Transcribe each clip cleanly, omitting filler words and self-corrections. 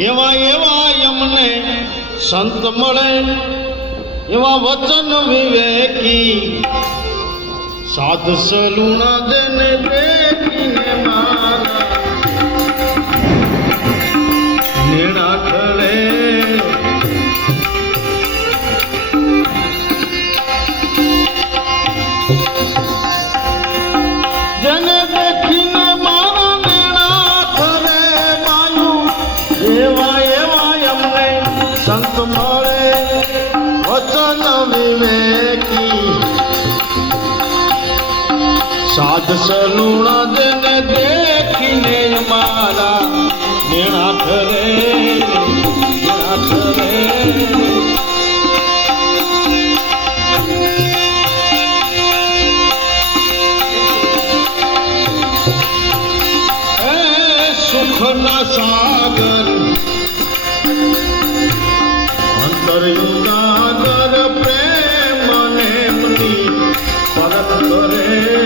એવા એવા એમને સંત મળે એવા વચન વિવેકી સાધ સલુણા દેને દેખીને મારા નેણા ઠળે જેને દેખીને મારા નેણા ઠળે માયું એવા એવા એમને સંત મળે વચન વિવેકી સાધ સલુણા દેને દેખીને મારા નેણા ઠરે નેણા ઠરે સુખના સાગર અંતર્યુગાગર પ્રેમ ને એમની પરત કરે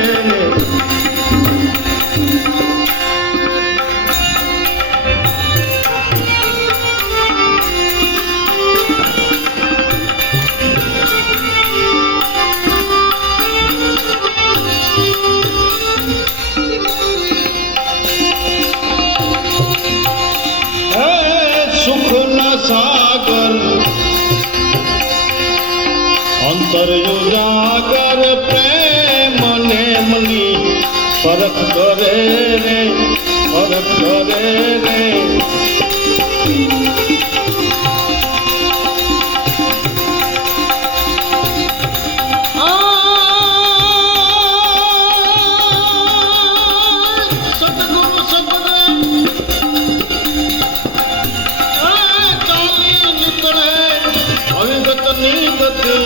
સાગર અંતર્યુજાગર પ્રેમ ને મની પરખ કરે રે પરખ કરે રે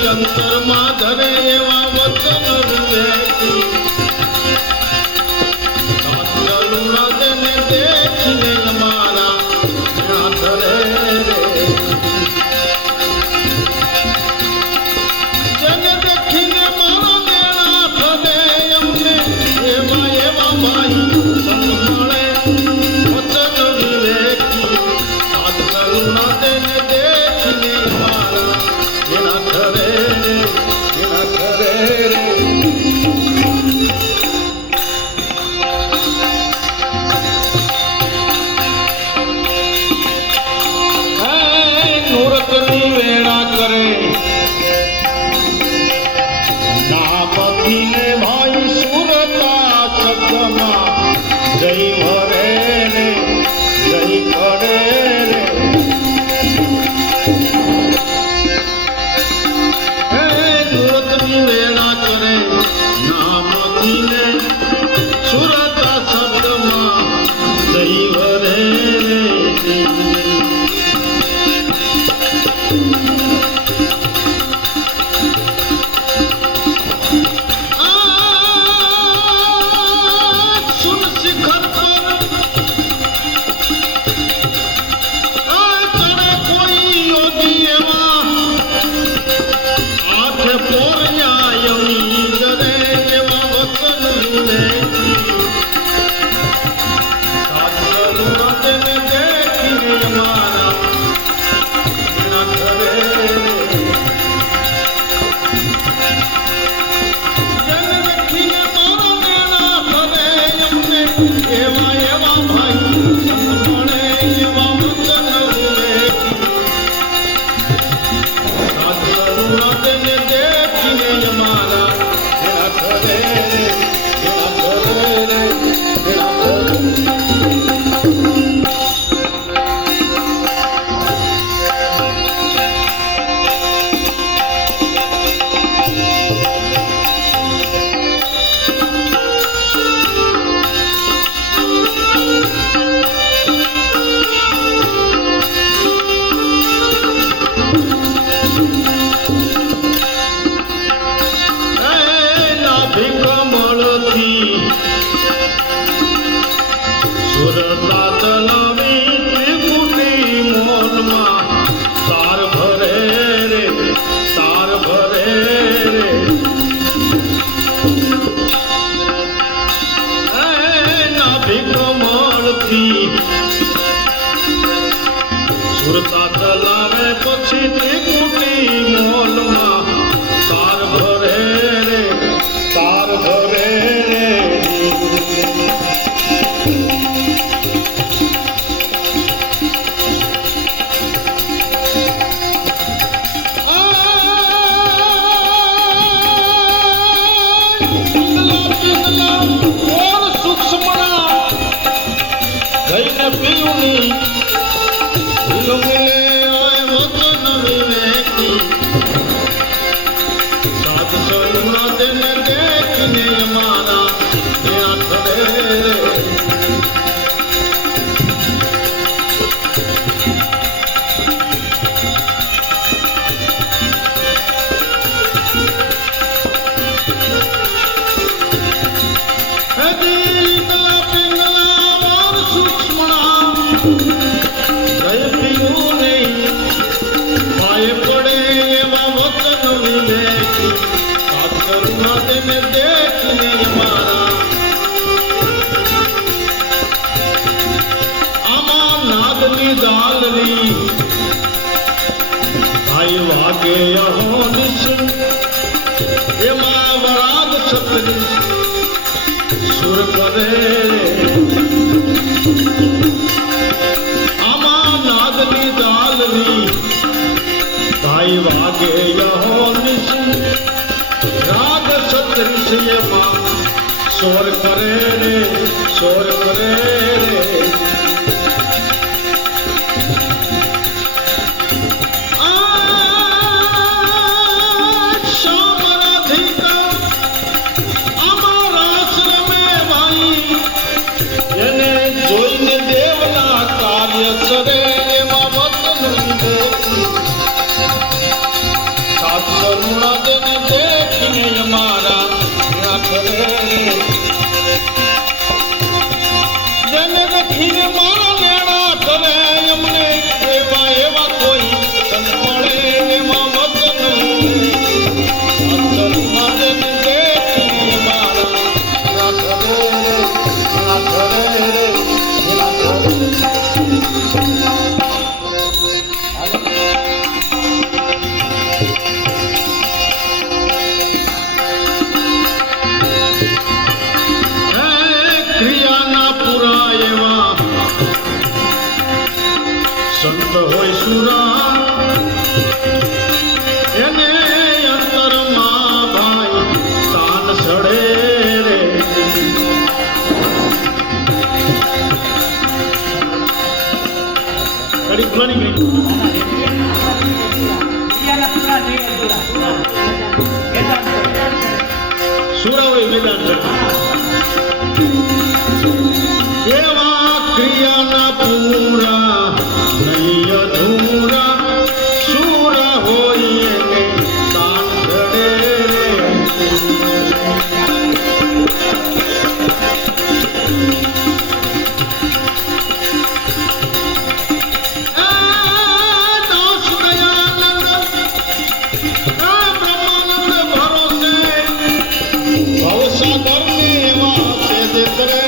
અંતરમાં ધરે એવા વચન વિવેકી સલુણા દેને દેખીને મારા નેણા ઠરે જેને દેખીને મારા નેણા ઠરે એમને એવા એવા ભાઈ સંત મળે વચન વિવેકી સલુણા દેને દેખીને મારા નેણા ઠરે નૂરતની વેળા કરે નાપતિને ભાઈ સુરતા શબ્દમાં જય ભરે ને જય કરે રે નૂરતની વેળા કરે નાપતિને સુરતા શબ્દમાં જય ભરે સુન શિખર પર પીયુની મિલે આય વતન વિવેકી સાત સરુણા તેને દેખીને મારા ત્યાં ખડે ભાઈ વાગે યહો નિશ એમાં વરાગ છત્રી સુર કરે આમાં નાદની દાલની ભાઈ વાગે યહો નિશ રાગ છત્રી એમાં સોર કરે રે સોર કરે રે સંત હોય સુરા એને અંતરમાં ભાઈ તાન સડે રે કડી ફલાણી ગઈ સુરા હોય મેદાન એવા ક્રિયાના પૂરા નહીં અધૂરા સુરા હોય એને તાન ધડે દાસ દયાનંદ બ્રહ્માનંદ ભરોસે ભવસાગર ને એવા છે દેતરે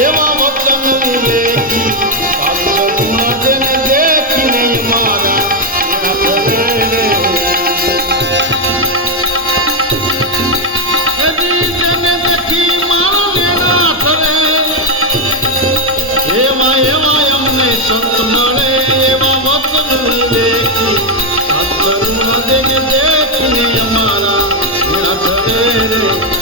એવા વતન વિવેકી સંત મળે એવા વતન વિવેકી સાત સરુણા દેખીને અમારા ત્યાં થરે રે